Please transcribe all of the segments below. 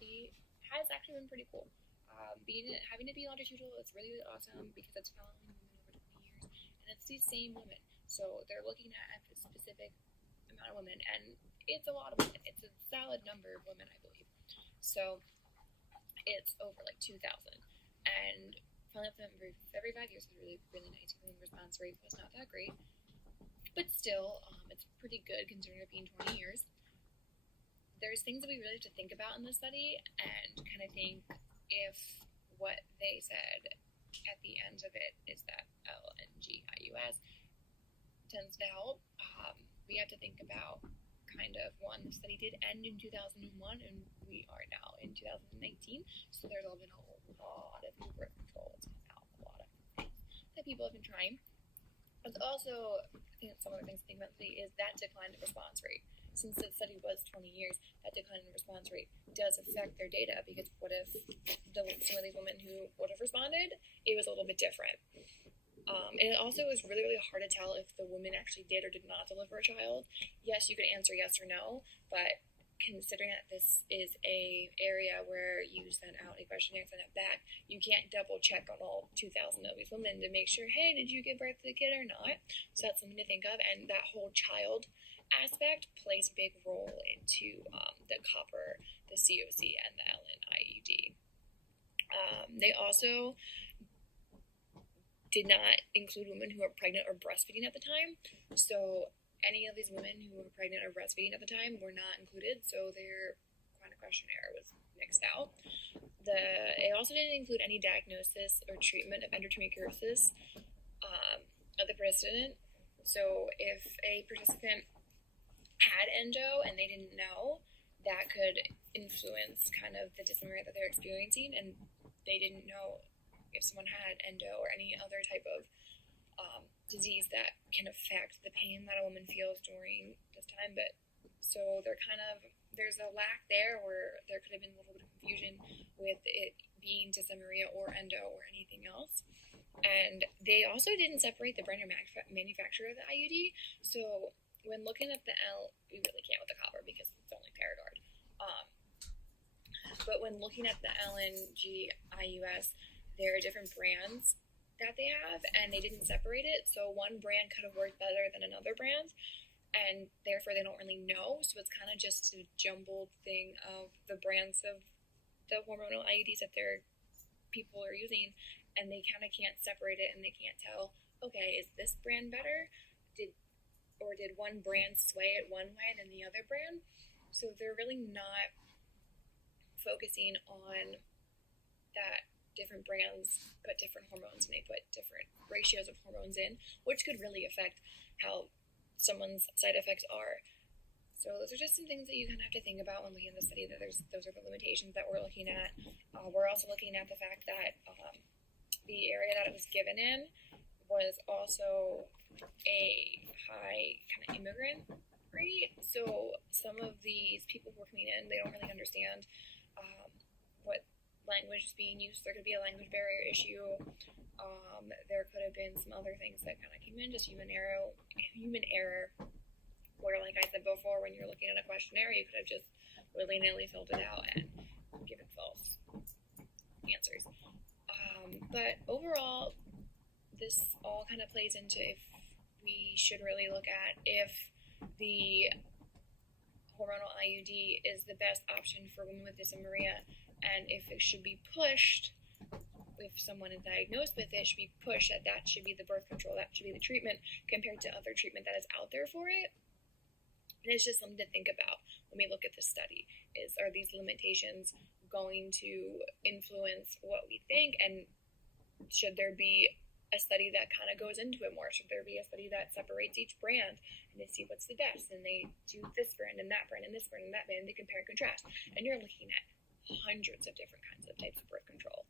study has actually been pretty cool. Having it be longitudinal is really, really awesome because it's following women over 20 years, and it's these same women. So they're looking at a specific amount of women, and it's a lot of women. It's a solid number of women, I believe. So it's over like 2,000, and following up them every 5 years was really, really nice. The response rate was not that great, but still, it's pretty good considering it being 20 years. There's things that we really have to think about in the study and kind of think if what they said at the end of it is that LNGIUS tends to help. We have to think about kind of one, the study did end in 2001 and we are now in 2019, so there's been a lot of new birth control that's come out, a lot of things that people have been trying. But also, I think some of the things to think about is that decline in response rate. Since the study was 20 years, that decline in response rate does affect their data, because what if some of these women who would have responded, it was a little bit different. And it also was really, really hard to tell if the woman actually did or did not deliver a child. Yes, you could answer yes or no, but considering that this is a area where you send out a questionnaire, send it back, you can't double check on all 2,000 of these women to make sure, hey, did you give birth to the kid or not? So that's something to think of, and that whole child aspect plays a big role into the copper, the COC, and the LNIUD. They also did not include women who were pregnant or breastfeeding at the time. So any of these women who were pregnant or breastfeeding at the time were not included, so their kind of questionnaire was mixed out. It also didn't include any diagnosis or treatment of endometriosis of the participant. So if a participant had endo and they didn't know, that could influence kind of the dysmenorrhea that they're experiencing, and they didn't know if someone had endo or any other type of disease that can affect the pain that a woman feels during this time. But so there's a lack there where there could have been a little bit of confusion with it being dysmenorrhea or endo or anything else. And they also didn't separate the brand or manufacturer of the IUD. So when looking at the we really can't with the copper because it's only Paragard. But when looking at the LNGIUS, there are different brands that they have, and they didn't separate it. So one brand could have worked better than another brand, and therefore they don't really know. So it's kind of just a jumbled thing of the brands of the hormonal IUDs that their people are using, and they kind of can't separate it, and they can't tell, okay, is this brand better? Did one brand sway it one way than the other brand? So they're really not focusing on that different brands put different hormones and they put different ratios of hormones in, which could really affect how someone's side effects are. So those are just some things that you kind of have to think about when looking at the study, that those are the limitations that we're looking at. We're also looking at the fact that the area that it was given in was also a high kind of immigrant rate. So some of these people who are coming in, they don't really understand what language is being used. There could be a language barrier issue. There could have been some other things that kind of came in, just human error, where, like I said before, when you're looking at a questionnaire, you could have just willy-nilly filled it out and given false answers. But overall, this all kind of plays into if we should really look at if the hormonal IUD is the best option for women with dysmenorrhea, and if it should be pushed, if someone is diagnosed with it, should be pushed that should be the birth control, that should be the treatment compared to other treatment that is out there for it. And it's just something to think about when we look at the study, are these limitations going to influence what we think, and should there be a study that kind of goes into it more? Should there be a study that separates each brand and they see what's the best, and they do this brand and that brand and this brand and that brand, and they compare and contrast, and you're looking at hundreds of different kinds of types of birth control,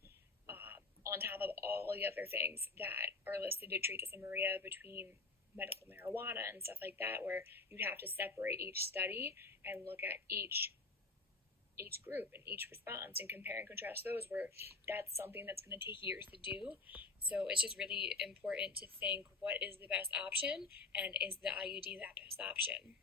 on top of all the other things that are listed to treat dysmenorrhea between medical marijuana and stuff like that, where you'd have to separate each study and look at each group and each response and compare and contrast those, where that's something that's going to take years to do. So it's just really important to think, what is the best option, and is the IUD that best option?